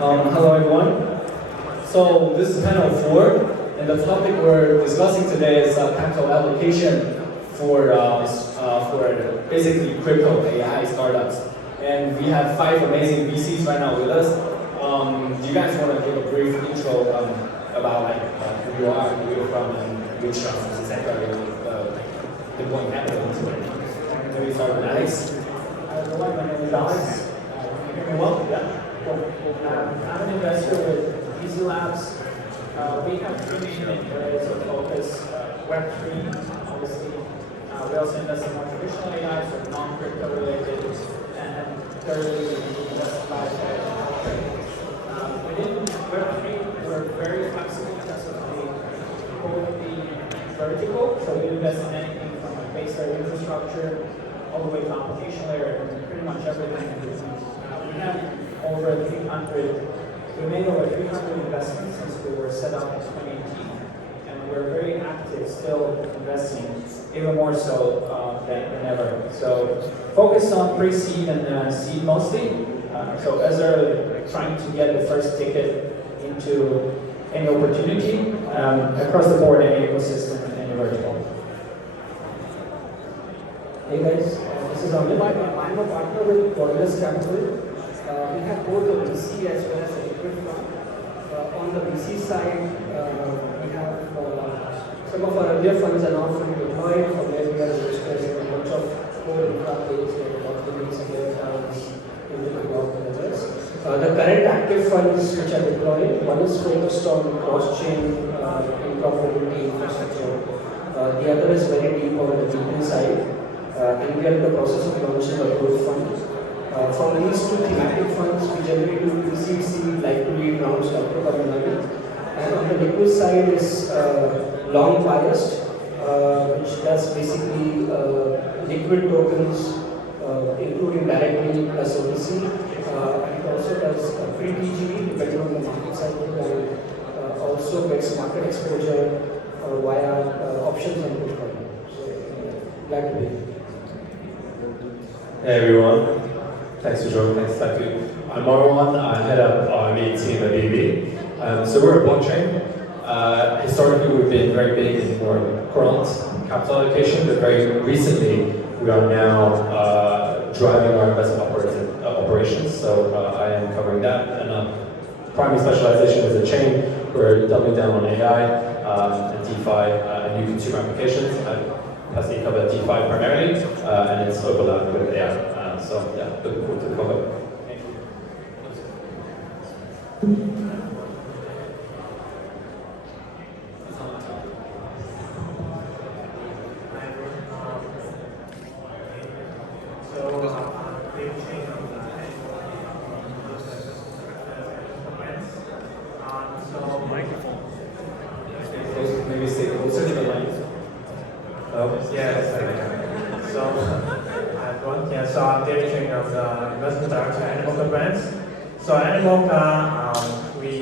Hello everyone. So this is panel 4, and the topic we're discussing today is capital allocation for basically crypto AI startups. And we have 5 amazing VCs right now with us. Do you guys want to give a brief intro about who you are, where you're from, and which sector you're deploying capital into? Maybe start with Alex. Everyone, my name is Alex. Can you hear me well? Yeah. I'm an investor with YZi Labs. We have 3 main areas of focus. Web3, obviously. We also invest in more traditional AI, so non-crypto related. And thirdly, we invest in biotech and healthcare. Within Web3, we're very flexible in terms of the vertical. So we invest in anything from a base layer infrastructure all the way to application layer and pretty much everything. We have over 300, we made over 300 investments since we were set up in 2018, and we're very active still investing, even more so than ever. So focused on pre-seed and seed mostly. So as they're trying to get the first ticket into any opportunity across the board, any ecosystem, any vertical. Hey guys, this is Amit. I'm a partner with Borderless Capital. We have both a VC as well as a liquid fund. On the VC side, we have some of our earlier funds are now fully deployed, from where we are investors in a bunch of core infra plays like documents, clear towns, into the block and others. The current active funds which are deployed, one is focused on cross-chain interoperability infrastructure. The other is very deep on the people side. And we are in the process of launching a growth fund. From these 2 thematic funds, we generally do pre-seed, seed, like to lead rounds, like to come in. And on the liquid side is long biased, which does basically liquid tokens, including directly plus OTC, and also does pre-TGV depending on the market cycle, and also gets market exposure via options and Bitcoin. So glad to be here. Hey everyone, thanks for joining. Thanks, Tykoo. I'm Marwan. I head up our EMEA team at BB. So we're a blockchain. Historically, we've been very big in more quant capital allocation, but very recently we are now driving our investment operations. So I am covering that, and primary specialization is a chain. We're doubling down on AI and DeFi and new consumer applications. Personally cover DeFi primarily, and it's overlapped with AI. So yeah, looking forward to the cover. Thank you. Maybe stay closer to the line. So I'm David Ching, I'm the investment director at Animoca Brands. So at Animoca, we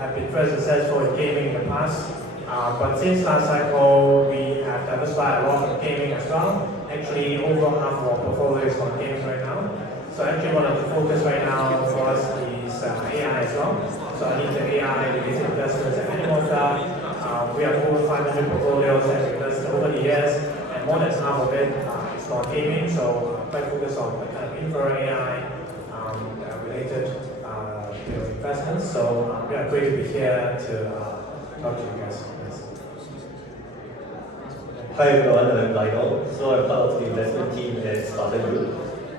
have been very successful in gaming in the past, but since last cycle, we have diversified a lot of gaming as well. Actually, over half of our portfolio is on gaming right now. So actually, one of the focus right now for us is AI as well. So I lead the AI-related investments at Animoca. We have over 500 portfolios that we invested over the years, and more than half of it is on gaming. So quite focused on the kind of infra AI related investments. So we are great to be here to talk to you guys. Hi everyone, I'm Lionel. So I'm part of the investment team at Spartan Group.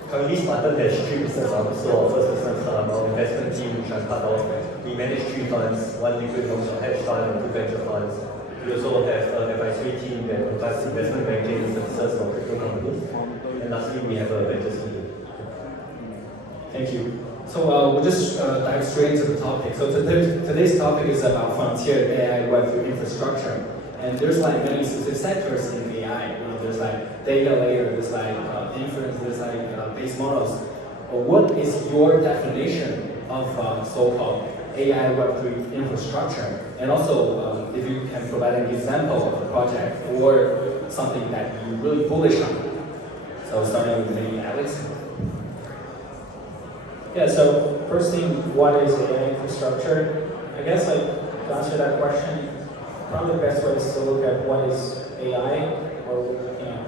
Currently, Spartan has 3 business arms. So our first business arm, our investment team, which I'm part of, we manage 3 funds, 1 liquid hedge fund and 2 venture funds. We also have an advisory team that provides investment banking services for crypto companies. And lastly, we have a ventures team. Thank you. So we'll just dive straight into the topic. So today's topic is about frontier AI Web3 infrastructure. And there's like many specific sectors in AI. There's like data layer, there's like inference, there's like base models. What is your definition of so-called AI Web3 infrastructure? And also, if you can provide an example of a project or something that you're really bullish on. So starting with maybe Alex. Yeah, so first thing, what is AI infrastructure? I guess like to answer that question, probably the best way is to look at what is AI, or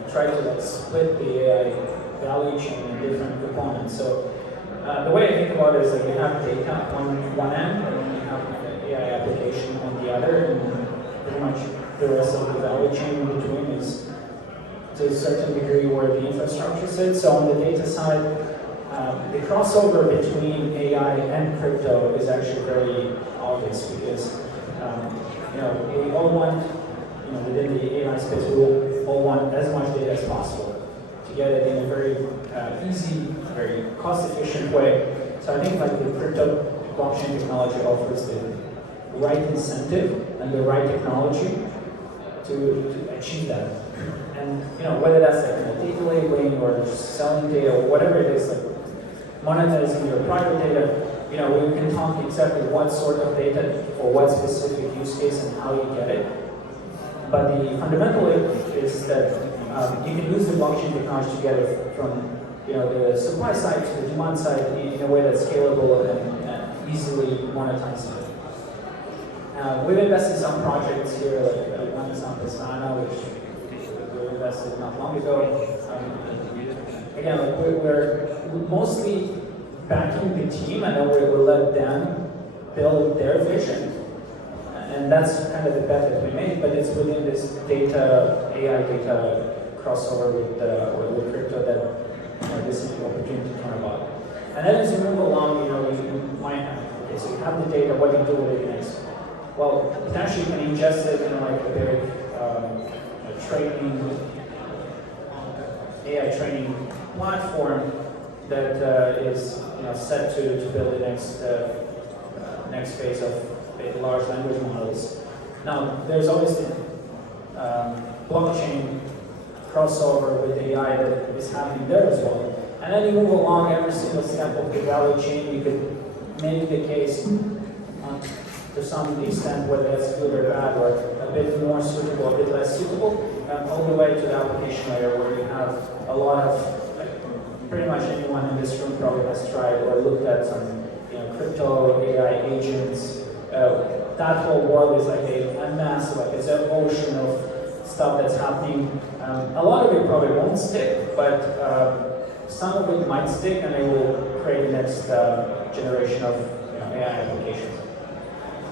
try to like split the AI value chain in different components. So the way I think about it is like you have data on one end, and then you have the AI application on the other, and pretty much the rest of the value chain in between is to a certain degree where the infrastructure sits. So on the data side, the crossover between AI and crypto is actually very obvious because we all want, within the AI space, we all want as much data as possible to get it in a very easy, very cost-efficient way. So I think like the crypto blockchain technology offers the right incentive and the right technology to achieve that. And whether that's like data labeling or just selling data or whatever it is, like monetizing your private data, we can talk exactly what sort of data for what specific use case and how you get it. But the fundamental is that you can use the blockchain technology to get it from the supply side to the demand side in a way that's scalable and easily monetizable. We've invested in some projects here, like one example is Nana, which we invested not long ago. Again, like we're mostly backing the team, and then we will let them build their vision. And that's kind of the bet that we made, but it's within this data, AI data crossover with crypto that this opportunity came about. And then as you move along, you might have, okay, so you have the data, what do you do with it next? Well, potentially you can ingest it in like a big AI training platform that is set to build the next phase of large language models. Now, there's obviously blockchain crossover with AI that is happening there as well. And then you move along every single step of the value chain. You could make the case to some extent whether that's good or bad, or a bit more suitable, a bit less suitable, all the way to the application layer where you have a lot of, pretty much anyone in this room probably has tried or looked at some crypto AI agents. That whole world is like a massive, like it's an ocean of stuff that's happening. A lot of it probably won't stick, but some of it might stick, and it will create the next generation of AI applications.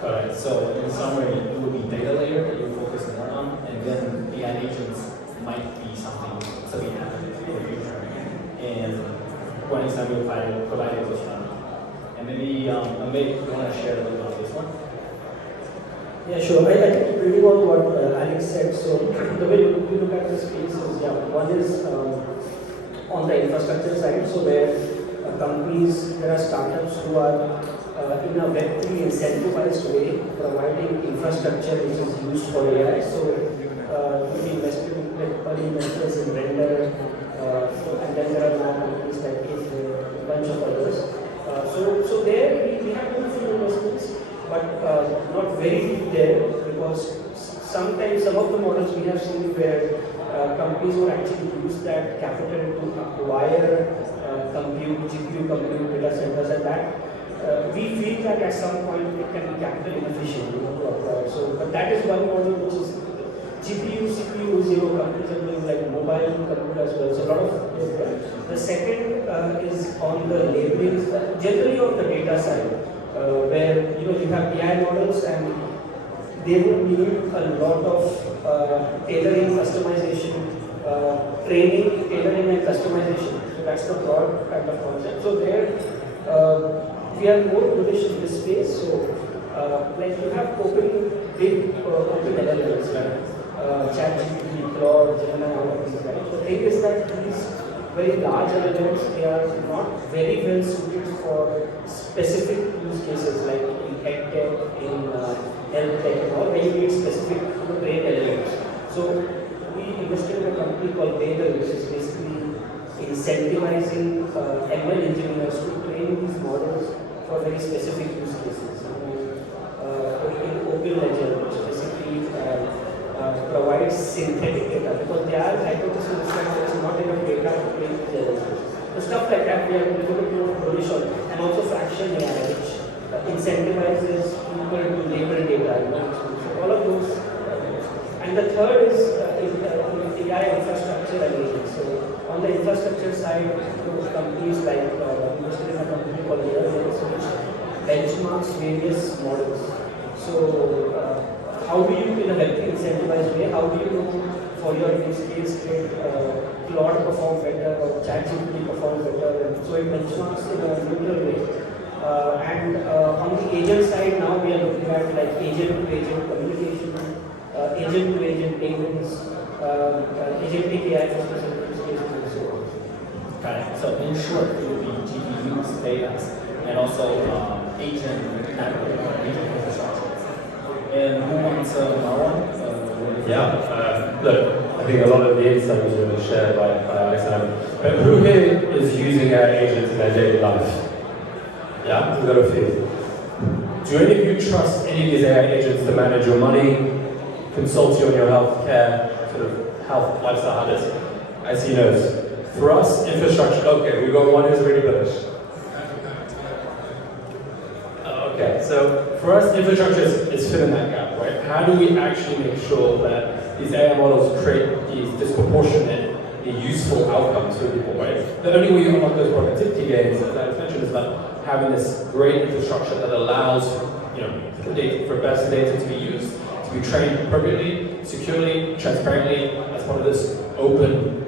Alright, so in summary, it would be data layer that you focus more on, and then AI agents might be something to be happening in the future. And one example you provided was one. And maybe Amit, you want to share a little bit about this one? Yeah, sure. I think building on what Alex said, so the way we look at the space is, one is on the infrastructure side, so where companies, there are startups who are in a Web3 incentivized way, providing infrastructure which is used for AI. So we invested with early investors in Render, and then there are now companies like a bunch of others. So there we have done some investments, but not very deep there, because sometimes some of the models we have seen where companies will actually use that capital to acquire compute, GPU compute data centers, and that we feel that at some point it can be capital inefficient to acquire. So, but that is one model which is GPU, CPU, companies are doing like mobile compute as well. So a lot of the second is on the labeling, generally on the data side, where you have AI models and they would need a lot of tailoring, customization, training, tailoring and customization. So that's the broad kind of concept. So there we are more bullish in this space. So like you have big open LLMs like ChatGPT, Claude, Gemini, all of these guys. The thing is that these very large LLMs, they are not very well suited for specific use cases like in EdTech, in health tech, and all, where you need specific trained LLMs. So we invested in a company called Mehra, which is basically incentivizing ML engineers to train these models for very specific use cases. In Open Ledger, which basically provides synthetic data, because they are hypothesis that there is not enough data to train these LLMs. So stuff like that we are a little bit more bullish on. and also fraction AI, which incentivizes people to label data. So all of those. And the third is AI infrastructure and agents. So on the infrastructure side, companies like invested in a company called Lionel, which benchmarks various models. So how do you, in a very incentivized way, how do you know for your use case Claude perform better or ChatGPT perform better? And so it benchmarks in a neutral way. And on the agent side, now we are looking at like agent-to-agent communication, agent-to-agent payments, agentic AI for specific use cases, and so on. Got it. So in short, it would be GPUs, data, and also agent network or agent infrastructure. And who wants Marwan? Look, I think a lot of the insight was already shared by Alex and Amit. But who here is using AI agents in their daily life? Yeah, we've got a few. Do any of you trust any of these AI agents to manage your money, consult you on your healthcare, sort of health, lifestyle habits? As he knows. For us, infrastructure, okay, we've got one who's really bullish. Okay, so for us, infrastructure is filling that gap, right? How do we actually make sure that these AI models create these disproportionately useful outcomes for people, right? The only way you unlock those productivity gains, as I mentioned, is about having this great infrastructure that allows, for best data to be used, to be trained appropriately, securely, transparently, as part of this open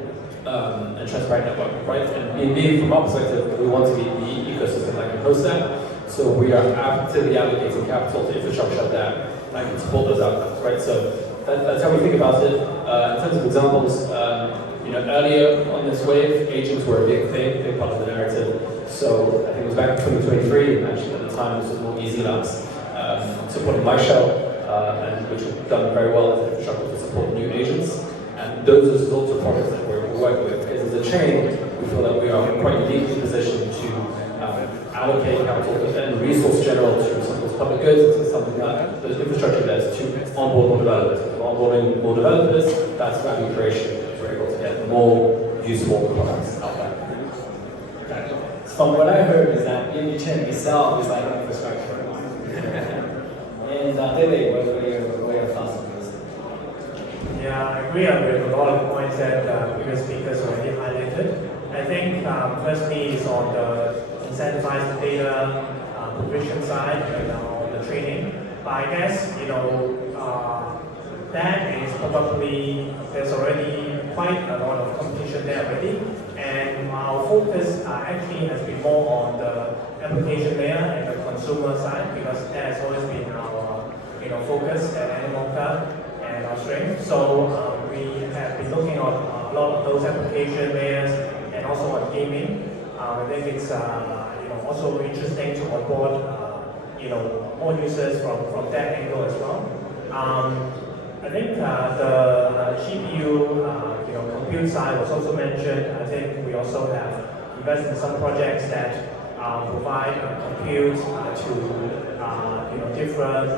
and transparent network, right? And indeed, from our perspective, we want to be the ecosystem that can host that. So we are actively allocating capital to infrastructure that can support those outcomes, right? So that's how we think about it. In terms of examples, earlier on this wave, agents were a big thing, big part of the narrative. So I think it was back in 2023, and actually at the time this was more YZi Labs, supporting MyShell, and which have done very well as infrastructure to support new agents. And those are sorts of projects that we're working with. Because as a chain, we feel that we are quite uniquely positioned to allocate capital and resource general to some of those public goods, to something that those infrastructure does to onboard more developers. So onboarding more developers, that's value creation. We're able to get more useful products out there. From what I heard is that Chen itself is like infrastructure. And Dede, what are your thoughts on this? Yeah, I agree with a lot of points that previous speakers already highlighted. I think firstly is on the incentivized data provision side and on the training. But I guess, that is probably, there's already quite a lot of competition there already. And our focus actually has been more on the application layer and the consumer side, because that has always been our focus at Animoca and our strength. So we have been looking at a lot of those application layers and also on gaming. I think it's also interesting to onboard more users from that angle as well. I think the GPU compute side was also mentioned. I think we also have invested in some projects that provide compute to different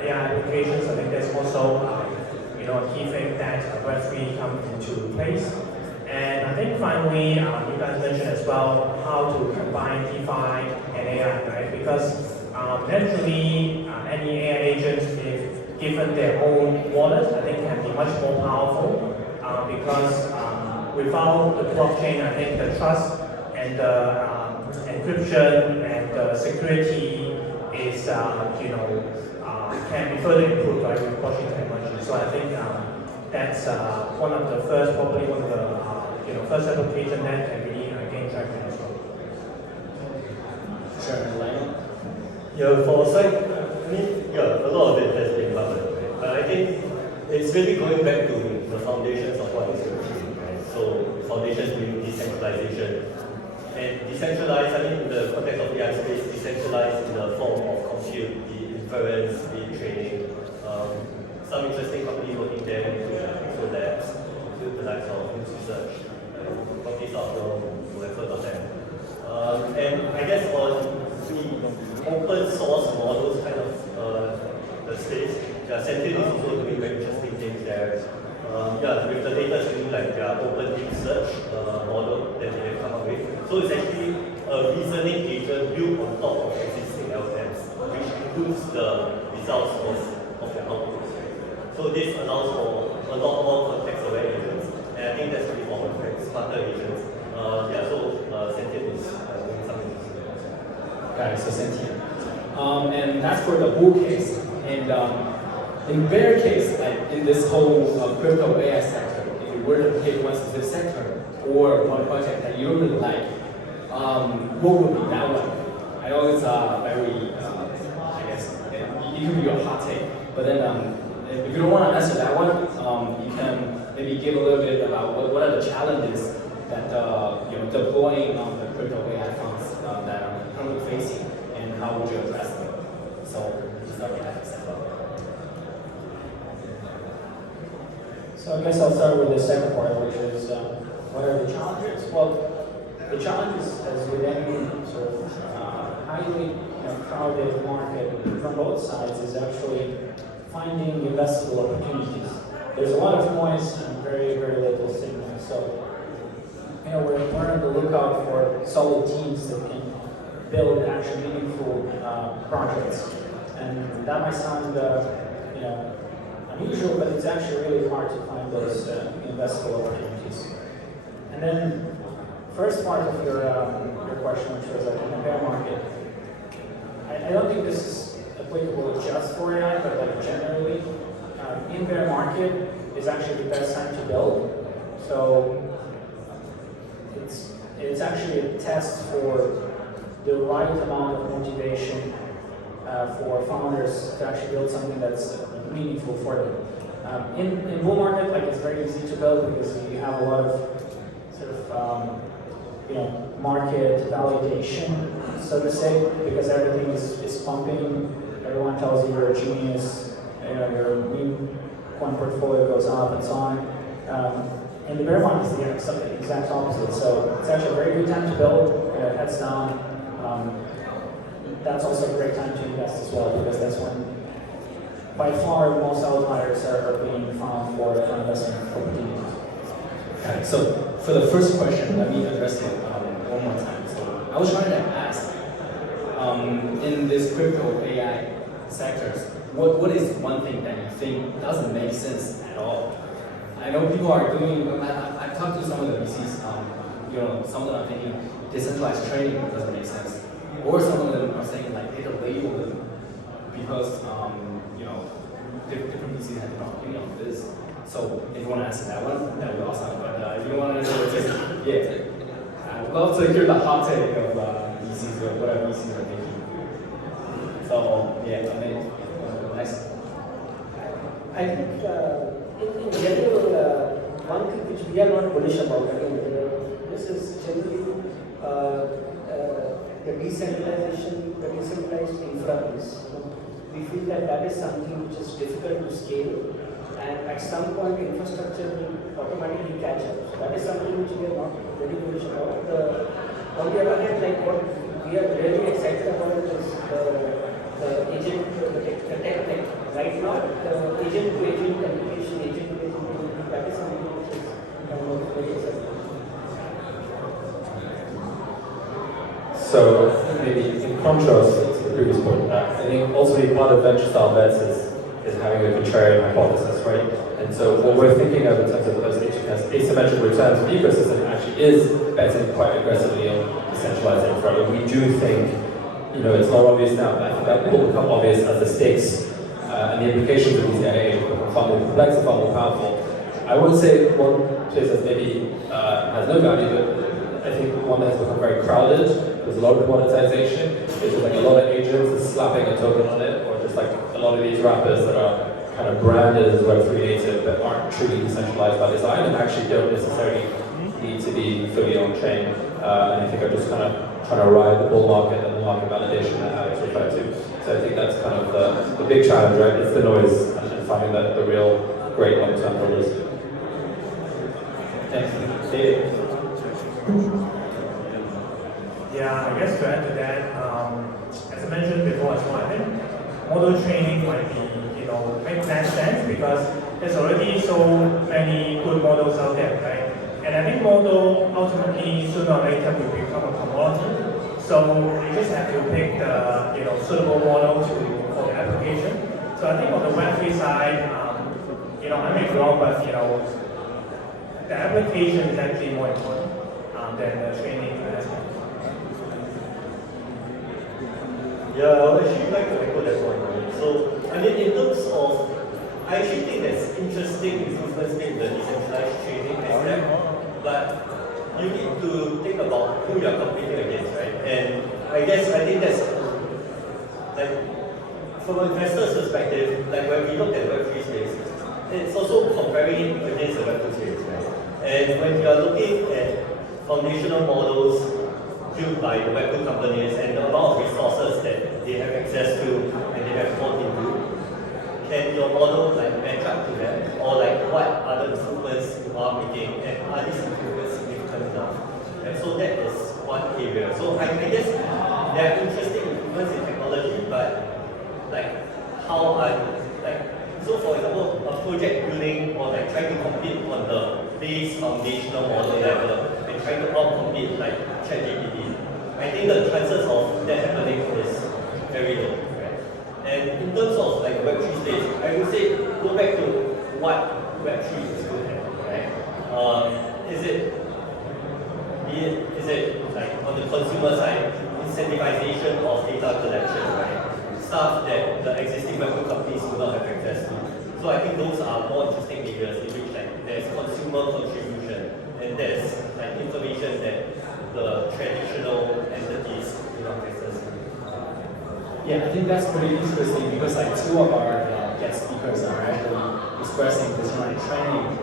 AI applications. I think that's also a key thing that Web3 comes into place. And I think finally, you guys mentioned as well how to combine DeFi and AI, right? Because naturally, any AI agent, if given their own wallet, I think can be much more powerful because without the blockchain, I think the trust and the encryption and the security is, can be further improved by with blockchain technology. So I think that's one of the first, probably one of the first application that can really gain traction as well. Sure, Lionel? Yeah, for side, a lot of it has been covered, right? But I think it's really going back to the foundations of what is Web3, right? So foundations being decentralization. And decentralized, in the context of AI space, decentralized in the form of compute, the inference, the training. Some interesting companies working there include Tykoo Labs, the likes of research, companies out there who have heard of them. And I guess on the open source models kind of the space, Sentinel is also doing very interesting things there. With the data streaming, like their open deep search model that they have come up with. So it's actually a reasoning agent built on top of existing LLMs, which includes the results of the output. So this allows for a lot more context-aware agents, and I think that's really for smarter agents. Sentient is doing something interesting. Got it, so sentient. And that's for the bull case. And in bear case, like in this whole crypto AI sector, if you were to pick one specific sector or one project that you really like, what would be that one? I know it's very, I guess, it could be a hot take, but then if you don't want to answer that one, you can maybe give a little bit about what are the challenges that deploying the crypto AI funds that are currently facing, and how would you address them? So start with that. So I guess I'll start with the second part, which is what are the challenges? Well, the challenges, as with any sort of highly crowded market from both sides, is actually finding investable opportunities. There's a lot of noise and very, very little signal. So, we're on the lookout for solid teams that can build actually meaningful projects. And that might sound, unusual, but it's actually really hard to find those investable opportunities. And then, first part of your question, which was in the bear market, I don't think this is applicable just for AI, but like generally, in bear market is actually the best time to build. So it's actually a test for the right amount of motivation for founders to actually build something that's meaningful for them. In bull market, like it's very easy to build because you have a lot of sort of market validation, so to say, because everything is pumping. Everyone tells you you're a genius. Your meme coin portfolio goes up and so on. In the bear market, it's the exact opposite. So it's actually a very good time to build. Heads down. That's also a great time to invest as well, because that's when, by far, most outliers are being found for investment opportunities. Okay, so for the first question, let me address it one more time. So I was trying to ask, in this crypto AI sectors, what is one thing that you think doesn't make sense at all? I know people are doing, I've talked to some of the VCs, some of them are thinking decentralized trading doesn't make sense. Or some of them are saying like they can label them because, different VCs have different opinion on this. So if you want to answer that one, that would be awesome. But if you want to answer just, I would love to hear the hot take of VCs or whatever VCs are thinking. So Amit, next. I think in general, one thing which we are not bullish about, again, this is generally the decentralized infra piece. We feel that is something which is difficult to scale, and at some point infrastructure will automatically catch up. So that is something which we are not very bullish about. On the other hand, like what we are really excited about is the agent, the tech. Right now, the agent-to-agent communication, agent-to-agent, that is something which is very exciting. So maybe in contrast to the previous point, I think ultimately part of venture style bets is having a contrarian hypothesis, right? And so what we're thinking of in terms of those asymmetric returns of the ecosystem actually is betting quite aggressively on decentralized infra. And we do think, it's not obvious now, but I think that will become obvious as the stakes and the implications of these AI become far more complex and far more powerful. I wouldn't say one place that maybe has no value, but I think one that has become very crowded. There's a lot of commoditization. It's just like a lot of agents slapping a token on it, or just like a lot of these wrappers that are kind of branded as Web3 native but aren't truly decentralized by design and actually don't necessarily need to be fully on-chain. And I think are just kind of trying to ride the bull market and the market validation that Alex referred to. So I think that's kind of the big challenge, right? It's the noise and finding the real great long-term builders. Thanks. David. Yeah, I guess to add to that, as I mentioned before as well, I think model training might be, make less sense because there's already so many good models out there, right? And I think model ultimately sooner or later will become a commodity. So you just have to pick the suitable model for the application. So I think on the Web3 side, I may be wrong, but the application is actually more important than the training aspect. Yeah, I would actually like to echo that point. Right? So, I mean, in terms of, I actually think there's interesting improvements in the decentralized trading aspect, but you need to think about who you're competing against, right? And I think that's, like, from an investor's perspective, like when we look at the Web3 space, it's also comparing it against the Web2 space, right? And when you are looking at foundational models built by the Web2 companies and the amount of resources that they have access to and they have bought into, can your model like match up to that? Or like what are the improvements you are making and are these improvements significant enough? And so that is one area. So I guess there are interesting improvements in technology, but like how are so for example a project building or like trying to compete on the base foundational model level and trying to out-compete like ChatGPT, I think the chances of that happening is very low. Right? And in terms of like Web3 space, I would say go back to what Web3 is good at, right? Is it like on the consumer side, incentivization of data collection, right? Stuff that the existing Web2 companies do not have access to. So I think those are more interesting areas in which like there's consumer contribution and there's like information that the traditional entities do not have access to. Yeah, I think that's pretty interesting because like two of our guest speakers are actually expressing this kind of training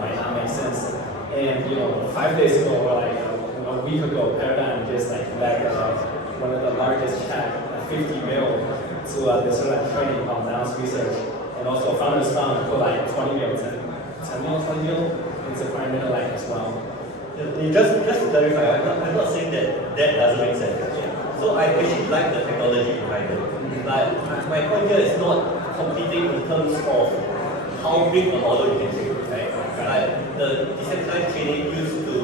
might not make sense. And 5 days ago or like a week ago, Paradigm just like led one of the largest check, 50 mil to this sort of training from Now Research. And also Founders Fund put like 20 mil, 10 mil, 20 mil into Paradigm like as well. Just to clarify, I'm not saying that doesn't make sense. So I actually like the technology behind it. But my point here is not competing in terms of how big a model you can take, right? But the decentralized trading used to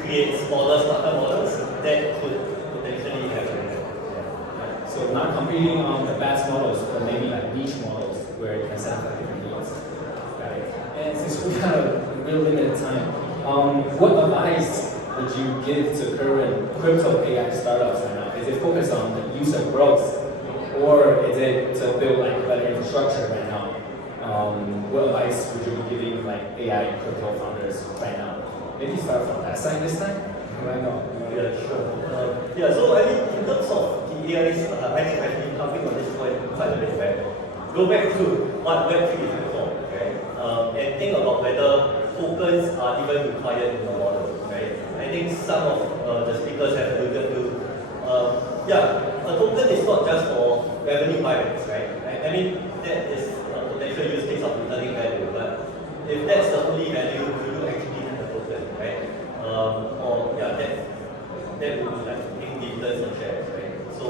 create smaller, smarter models that could potentially have an impact. So not competing on the best models, but maybe like niche models where it can satisfy different needs. Right? And since we have a real limited time, what advice would you give to current crypto AI startups right now? Is it focused on the user growth, or is it to build like better infrastructure right now? What advice would you be giving like AI crypto founders right now? Maybe start from that side this time. Right now. Yeah, sure. So I mean, in terms of the AI, I've been talking on this point quite a bit, right? Go back to what Web3 is for, right? And think about whether tokens are even required in the model, right? I think some of the speakers have alluded to, a token is not just for revenue pirates, right? I mean, that is a potential use case of returning value, but if that's the only value, do you actually need a token, right? That would be like in dividends and shares, right? So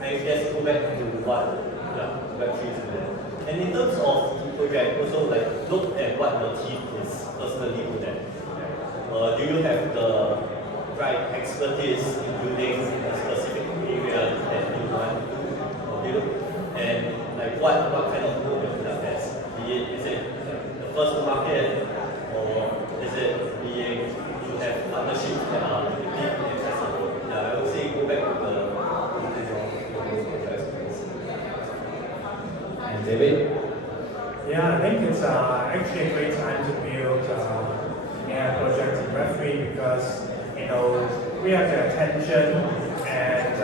I guess go back to what Web3 is doing. And in terms of the project, also like look at what your team is personally good at. Do you have the right expertise in building a specific area that you want to build? And like what kind of move your product has? Is it the first to market, or is it being you have partnerships that are deep accessible? I would say go back to the And David? Yeah, I think it's actually a great time to build AI projects in Web3 because we have the attention and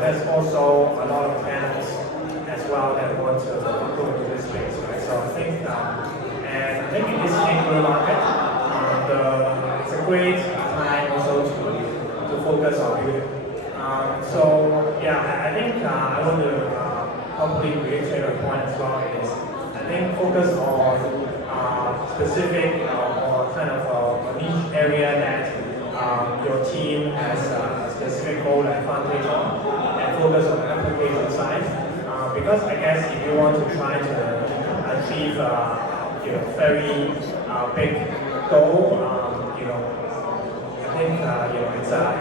there's also a lot of plans as well that want to go into this space, right? So I think in this particular market, it's a great time also to focus on building. I think I want to hopefully reiterate a point as well is I think focus on specific or kind of a niche area that your team has a specific goal and advantage on, and focus on the application side. Because I guess if you want to try to achieve very big goal, I think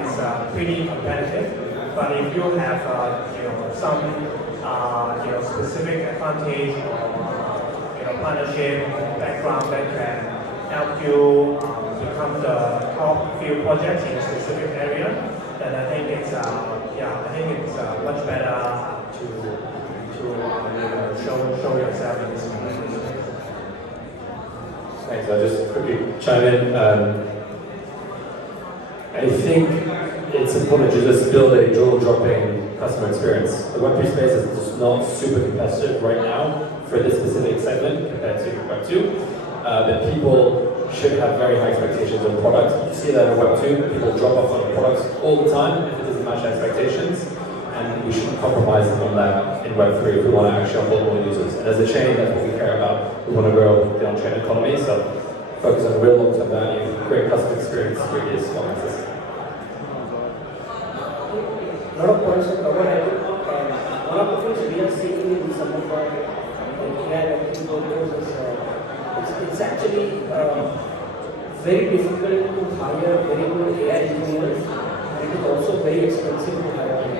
it's pretty competitive. But if you have some specific advantage or partnership background that can help you become the top few projects in a specific area, then I think it's much better to show yourself in this community. Thanks. I'll just quickly chime in. I think it's important to just build a jaw-dropping customer experience. The Web3 space is just not super competitive right now for this specific segment compared to Web2. But people should have very high expectations on products. You see that in Web2, people drop off on products all the time if it doesn't match expectations. And we shouldn't compromise on that in Web3 if we want to actually onboard more users. And as a chain, that's what we care about. We want to grow the on-chain economy, so focus on real long-term value, great customer experience really is what matters. A lot of points to cover. I think one of the things we are seeing in some of our AI workflows is it's actually very difficult to hire very good AI engineers, and it is also very expensive to hire them.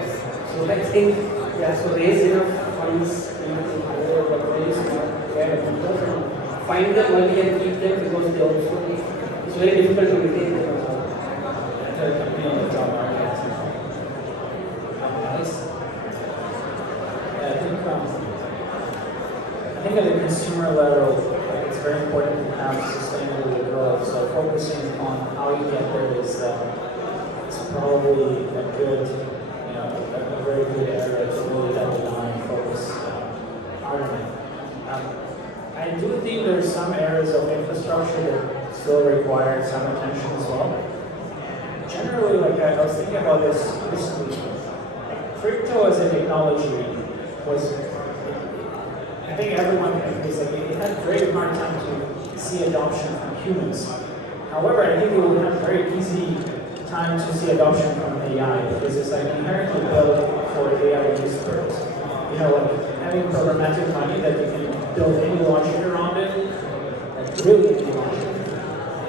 So I think, so raise enough funds to hire very smart AI developers and find them early and keep them, because they also, it's very difficult to retain them as well. I think at the consumer level, it's very important to have sustainable growth. So focusing on how you get there is probably a good, a very good area to really double down and focus hard on it. I do think there's some areas of infrastructure that still require some attention as well. Generally, I was thinking about this recently. Crypto as a technology was, I think everyone agrees, it had a very hard time to see adoption from humans. However, I think it would have very easy time to see adoption from AI, because it's inherently built for AI use purpose. Having programmatic money that you can build any logic around it, really any logic,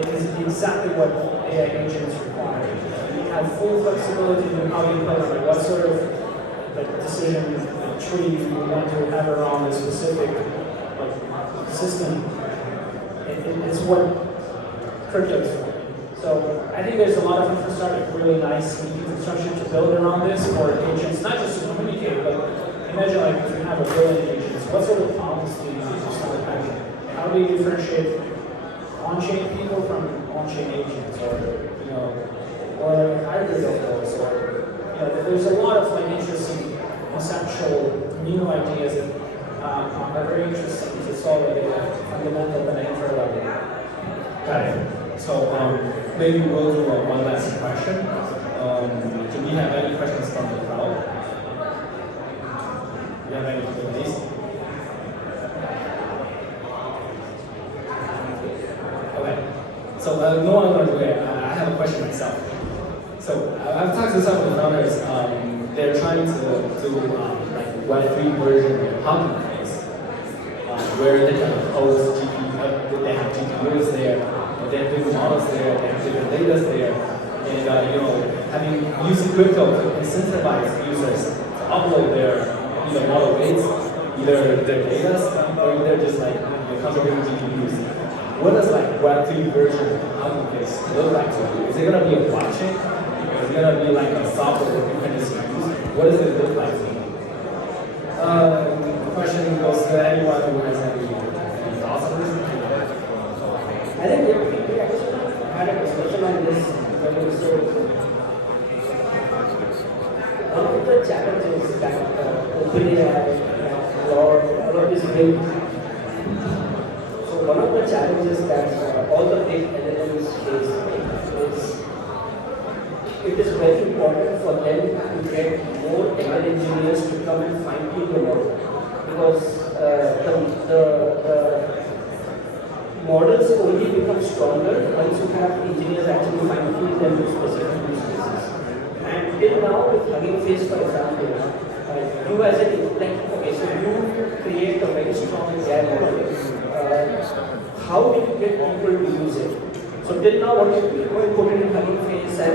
it is exactly what AI agents require. You have full flexibility in how you play, what sort of decision tree you want to have around a specific system. It's what crypto is for. So I think there's a lot of infrastructure, really nice infrastructure to build around this for agents, not just to communicate, but imagine if you have a billion agents, what sort of problems do you use to solve that? How do you differentiate on-chain people from on-chain agents, or hybrid of those, there's a lot of interesting conceptual new ideas that are very interesting to solve at a fundamental and intro level. Got it. So maybe we'll do one last question. Do we have any questions from the crowd? Do you have any please? Okay. So no one will do it. I have a question myself. So I've talked to some of the founders. They're trying to do Web3 version of Hugging Face, where they can host GPU, they have GPUs there, they have different models there, they have different data there, and using crypto to incentivize users to upload their model weights, either their data or they're just contributing GPUs. What does Web3 version of Hugging Face look like to you? Is it going to be a blockchain? Is it going to be a software that you can just use? What does it look like to you? The question goes to anyone who has any thoughts on this. I think we actually had a discussion on this. So one of the challenges that OpenAI or this big. So one of the challenges that all the big LLMs face is it is very important for them to get more ML engineers to come and fine-tune the model, because the models only become stronger once you have engineers actually fine-tune them to specific use cases. And till now, with Hugging Face, for example, you as an so you create a very strong AI model. How do you get people to use it? So till now, what you put it in Hugging Face and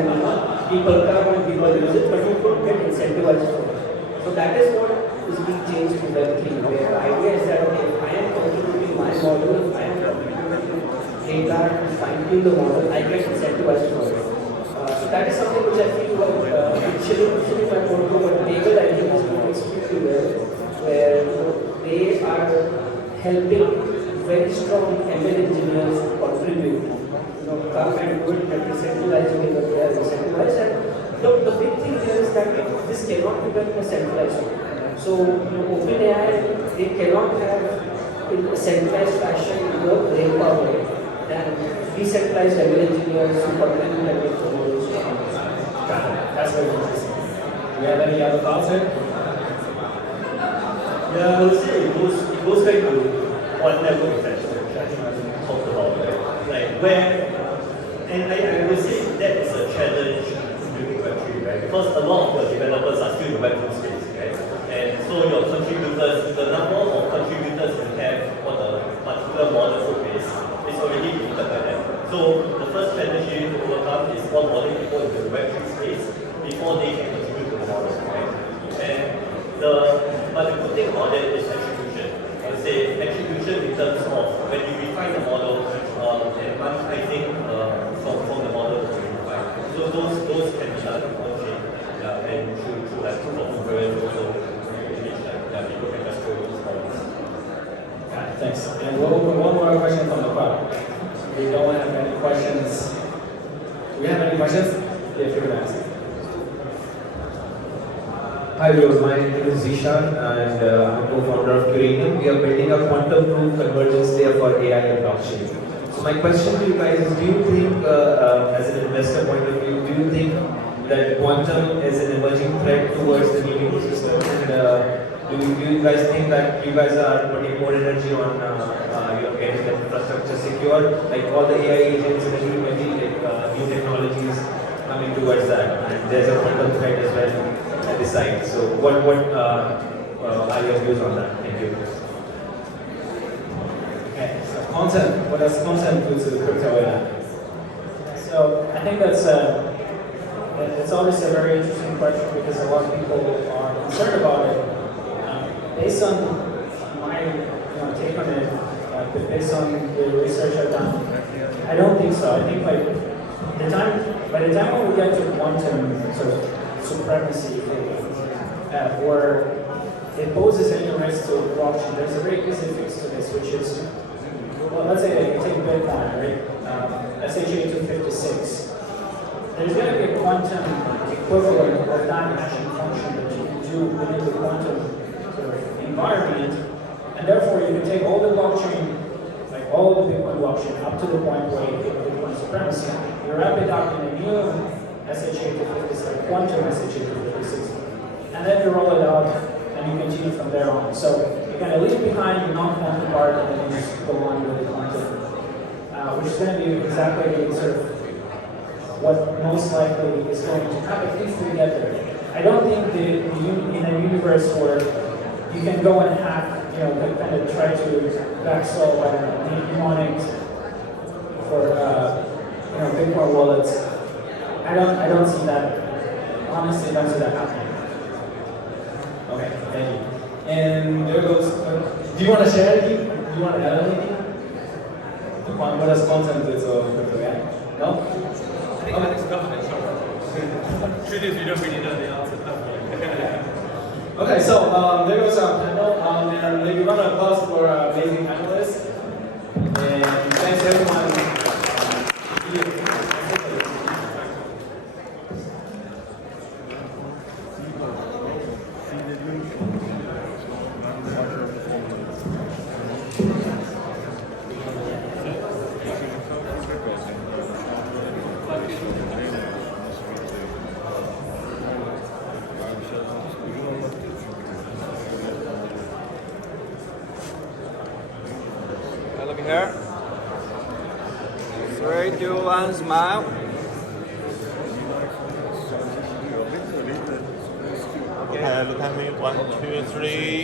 People come and people use it, but you don't get incentivized for it. So that is what is being changed to Web3, where the idea is that, okay, if I am contributing my model, if I am contributing data to fine-tune the model, I get incentivized for it. So that is something which I feel actually my portfolio, but Table I think is doing extremely well, where they are helping very strong ML engineers to contribute, come and do it at decentralized way, but they are decentralized. And the big thing here is that this cannot be done in a centralized way. So OpenAI, they cannot have in a centralized fashion more brain power than decentralized ML engineers who contribute and make the models. Got it. That's very interesting. Do you have any other thoughts here? Yeah, I would say it goes back to one level of effect, which I think I talked about, right? Like where, and I would say that is a challenge during Web3, right? Because a lot of your developers are still in the Web2 space, right? And so your contributors, the number of contributors you have for the particular model code base is already limited by that. So the first challenge you need to overcome is onboarding people into the Web3 space before they can contribute to the model, right? But the good thing about that is attribution. I would say attribution in terms of when you refine the model and monetizing from the model that you refine. So those can be done on-chain, and through like proof of concurrence also, people can just go those models. Got it, thanks. And we'll open one more question from the crowd. If you don't have any questions, do we have any questions? Yeah, you can ask. Hi everyone, my name is Zishan and I'm a co-founder of Curanium. We are building a quantum-proof convergence layer for AI and blockchain. So my question to you guys is, do you think, as an investor point of view, do you think that quantum is an emerging threat towards the new ecosystem? And do you guys think that you guys are putting more energy on getting the infrastructure secure, like all the AI agents and everybody, new technologies coming towards that, and there's a quantum threat as well at the side. So what are your views on that? Thank you. Okay, so quantum, what does quantum do to the crypto AI? So I think it's obviously a very interesting question because a lot of people are concerned about it. Based on my take on it, based on the research I've done, I don't think so. I think by the time when we get to quantum sort of supremacy, where it poses any risk to blockchain, there's a very easy fix to this, which is, well, let's say you take Bitcoin, right? SHA-256. There's going to be a quantum equivalent of that hashing function that you can do within the quantum sort of environment, and therefore you can take all the blockchain, like all the Bitcoin blockchain, up to the point where you get Bitcoin supremacy. You wrap it up in a new SHA-256, quantum SHA-256, and then you roll it out and you continue from there on. So you kind of leave behind the non-quantum part and then you just go on with the quantum, which is going to be exactly sort of what most likely is going to happen if we get there. I don't think in a universe where you can go and hack, kind of try to backsolve, I don't know, mnemonics for Bitcoin wallets. I don't see that. Honestly, I don't see that happening. Okay, thank you. And there goes. Do you want to share anything? Do you want to add anything? What does quantum do to crypto AI? No? I think it's government. Truth is, we don't really know the answer. Okay, so there goes our panel, and maybe round of applause for our amazing panelists. And thanks everyone here. Look here. 3, 2, 1, smile. Okay, look at me. 1, 2, 3.